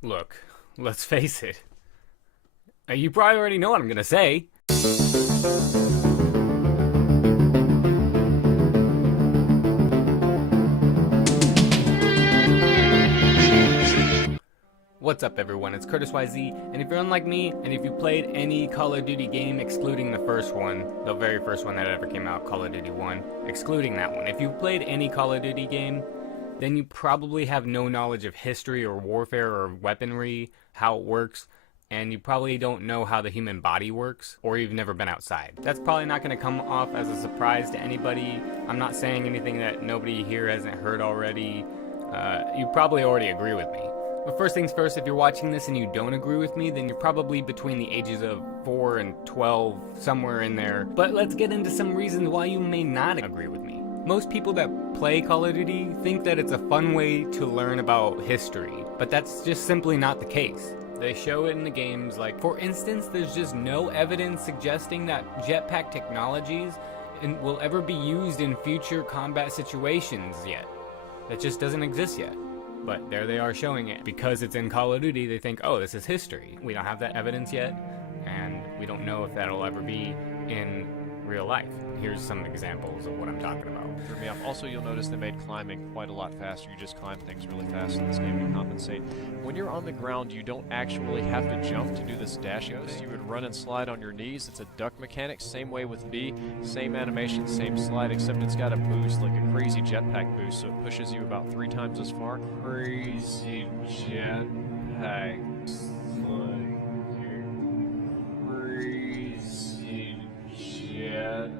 Look, let's face it. You probably already know what I'm gonna say. What's up, everyone? It's Curtis YZ, and if you're unlike me, and if you played any Call of Duty game excluding the first one, the very first one that ever came out, Call of Duty 1, excluding that one, if you've played any Call of Duty game, then you probably have no knowledge of history or warfare or weaponry, how it works, and you probably don't know how the human body works, or you've never been outside. That's probably not going to come off as a surprise to anybody. I'm not saying anything that nobody here hasn't heard already. You probably already agree with me. But first things first, if you're watching this and you don't agree with me, then you're probably between the ages of 4 and 12, somewhere in there. But let's get into some reasons why you may not agree with me. Most people that play Call of Duty think that it's a fun way to learn about history, but that's just simply not the case. They show it in the games, like, for instance, there's just no evidence suggesting that jetpack technologies will ever be used in future combat situations yet. That just doesn't exist yet. But there they are showing it. Because it's in Call of Duty, they think, oh, this is history. We don't have that evidence yet, and we don't know if that'll ever be in real life. Here's some examples of what I'm talking about. For me, also, you'll notice they made climbing quite a lot faster. You just climb things really fast in this game to compensate. When you're on the ground, you don't actually have to jump to do this dash thing. You would run and slide on your knees. It's a duck mechanic. Same way with B. Same animation, same slide, except it's got a boost, like a crazy jetpack boost, so it pushes you about 3 times as far. Crazy jetpack. Crazy jetpack.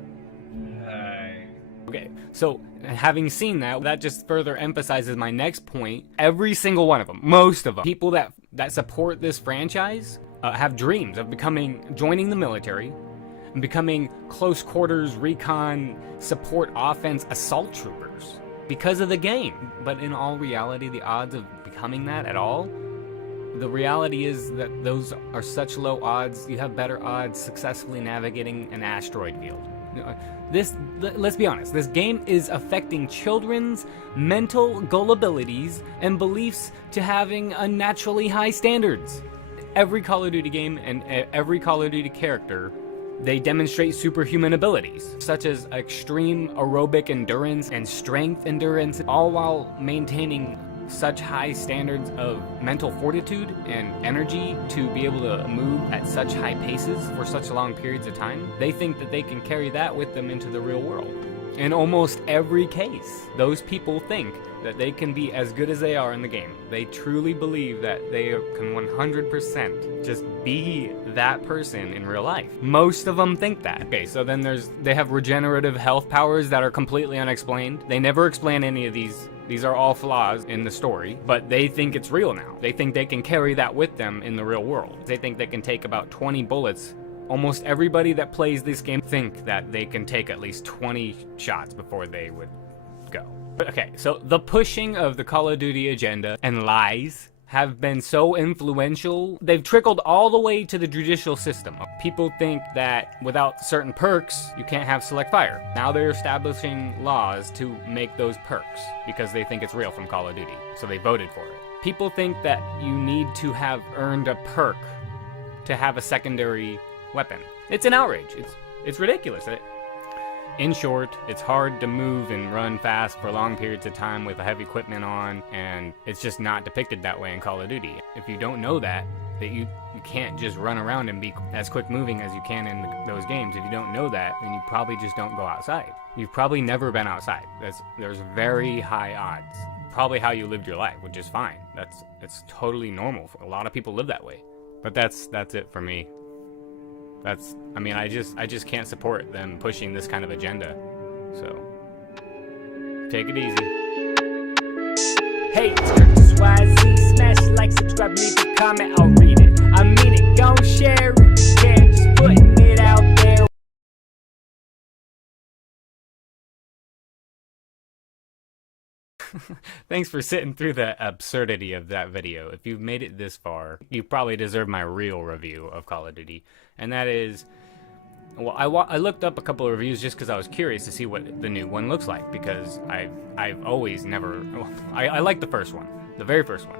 Okay, so having seen that, that just further emphasizes my next point. Every single one of them, most of them, people that support this franchise have dreams of joining the military and becoming close quarters recon support offense assault troopers because of the game. But in all reality, the odds of becoming that at all, the reality is that those are such low odds. You have better odds successfully navigating an asteroid field. Let's be honest, this game is affecting children's mental gullibilities and beliefs to having unnaturally high standards. Every Call of Duty game and every Call of Duty character, they demonstrate superhuman abilities, such as extreme aerobic endurance and strength endurance, all while maintaining such high standards of mental fortitude and energy to be able to move at such high paces for such long periods of time. They think that they can carry that with them into the real world. In almost every case, those people think that they can be as good as they are in the game. They truly believe that they can 100% just be that person in real life. Most of them think that. Okay, so then they have regenerative health powers that are completely unexplained. They never explain any of these. These are all flaws in the story, but they think it's real now. They think they can carry that with them in the real world. They think they can take about 20 bullets. Almost everybody that plays this game think that they can take at least 20 shots before they would go. Okay, so the pushing of the Call of Duty agenda and lies have been so influential, they've trickled all the way to the judicial system. People think that without certain perks, you can't have select fire. Now they're establishing laws to make those perks because they think it's real from Call of Duty, so they voted for it. People think that you need to have earned a perk to have a secondary weapon. It's an outrage. It's ridiculous. In short, it's hard to move and run fast for long periods of time with heavy equipment on, and it's just not depicted that way in Call of Duty. If you don't know that you can't just run around and be as quick moving as you can in those games, if you don't know that, then you probably just don't go outside. You've probably never been outside. There's very high odds. Probably how you lived your life, which is fine. It's totally normal. A lot of people live that way. But that's it for me. I just can't support them pushing this kind of agenda. So, take it easy. Hey, it's Curtis YZ. Smash like, subscribe, leave a comment, I'll read it. I mean it, don't share it. Yeah, just putting it out there. Thanks for sitting through the absurdity of that video. If you've made it this far, you probably deserve my real review of Call of Duty. And that is, well, I looked up a couple of reviews just because I was curious to see what the new one looks like, because I've always never, well, I like the first one, the very first one.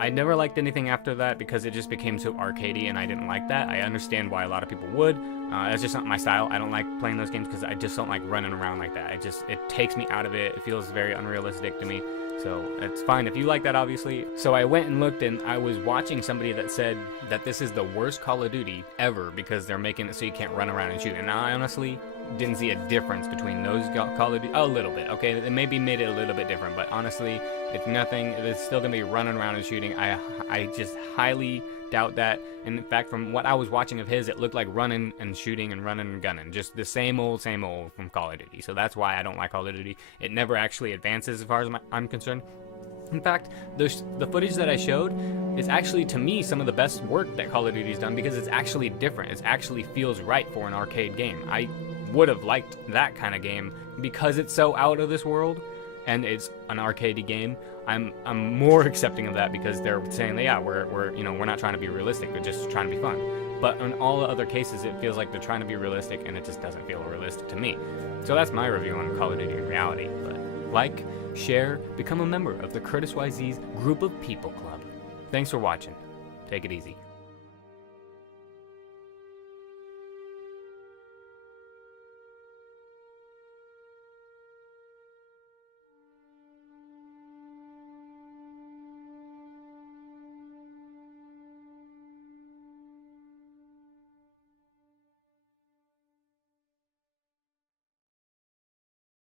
I never liked anything after that because it just became so arcadey, and I didn't like that. I understand why a lot of people would. That's just not my style. I don't like playing those games because I just don't like running around like that. It takes me out of it. It feels very unrealistic to me. So it's fine if you like that, obviously. So I went and looked, and I was watching somebody that said that this is the worst Call of Duty ever because they're making it so you can't run around and shoot. And I honestly didn't see a difference between those Call of Duty. A little bit, okay? They maybe made it a little bit different, but honestly, if nothing, it's still gonna be running around and shooting. I just highly doubt that. And in fact, from what I was watching of his, it looked like running and shooting and running and gunning. Just the same old from Call of Duty. So that's why I don't like Call of Duty. It never actually advances as far as I'm concerned. In fact, the footage that I showed is actually, to me, some of the best work that Call of Duty's done because it's actually different. It actually feels right for an arcade game. I would have liked that kind of game because it's so out of this world and it's an arcadey game. I'm more accepting of that because they're saying, yeah, we're not trying to be realistic, we're just trying to be fun. But in all the other cases, it feels like they're trying to be realistic, and it just doesn't feel realistic to me. So that's my review on Call of Duty Reality. But like, share, become a member of the Curtis YZ's Group of People Club. Thanks for watching. Take it easy.